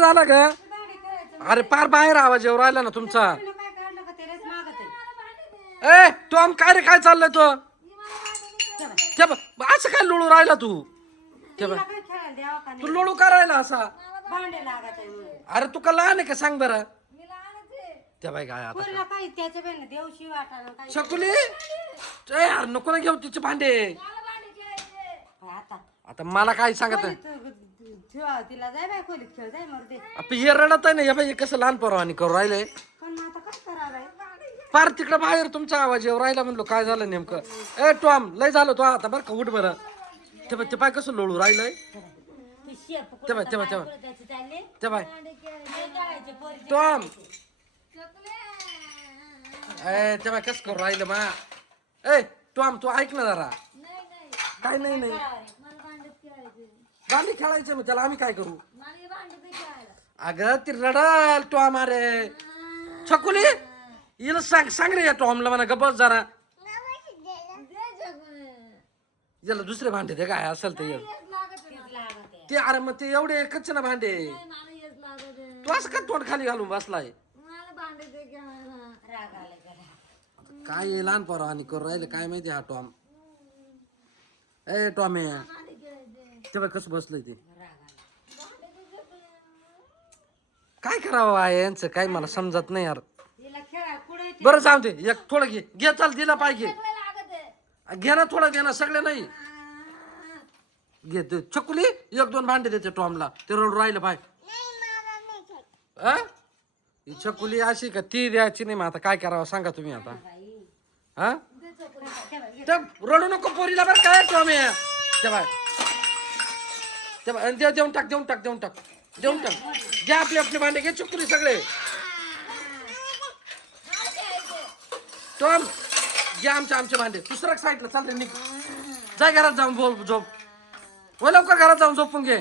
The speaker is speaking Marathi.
झाला का? अरे पार बाहेर आवाज येऊ राहिला ना तुमचा. ए टॉम काय रे काय चाललंय तो? असं काय लोळू राहिला तू? तू लोळू का राहिला असा? अरे तू का लहान आहे का सांग बरं? त्या बाई काय आता शकुली यार नको ना घेऊ तिचे भांडे. आता मला काय सांगत तिला जाय बाय खोलीत खेळ जाय मरते. हे रडत आहे ना. हे बाई कसं लहान पोरावानी करू राहिलंय. पण आता काय करावं? पार तिकडं बाहेर तुमचा आवाज येऊ राहिला. म्हणलो काय झालं नेमकं? ए टॉम लय झालं तो आता बरं का. उठ बरं. ते पाय कसं लोळू राहिलंय. ते बाय टॉम ए ते बाय कसं करू राहिलं मा. ए टॉम तू ऐक ना जरा. काय नाही गाणी खेळायचे मग त्याला आम्ही काय करू? अगं ती रडाल टॉम. अरे छकुली हिला सांग रे या टॉमला म्हणा गबस जरा. याला दुसरे भांडे दे काय असेल ते. अरे मग ते एवढे एकच ना भांडे. तू असं का तोंड खाली घालून बसलाय? काय लहान पोरा आणि करू राहिले काय माहिती हा टॉम. ए टॉमे तेव्हा कसं बसलंय ते. काय करावं आहे यांचं काय मला समजत नाही यार. बरं जाऊ दे एक थोडं घे चाल दिला पाहिजे. घे ना थोडं घे ना सगळे नाही घे. छकुली एक दोन भांडे देते टॉमला. ते रडू राहिलं पाय. ही छकुली अशी का ती द्यायची नाही. मग आता काय करावं सांगा तुम्ही आता. हा रडू नको पोरीला बरं काय टॉमे. तेव्हा देऊन टाक घ्या आपले भांडे घे छकुली सगळे. टॉम घ्या आमचे भांडे. दुसऱ्या साईडला चाल रे निघ. जाय घरात जाऊन बोल झोप. लवकर घरात जाऊन झोपून घे.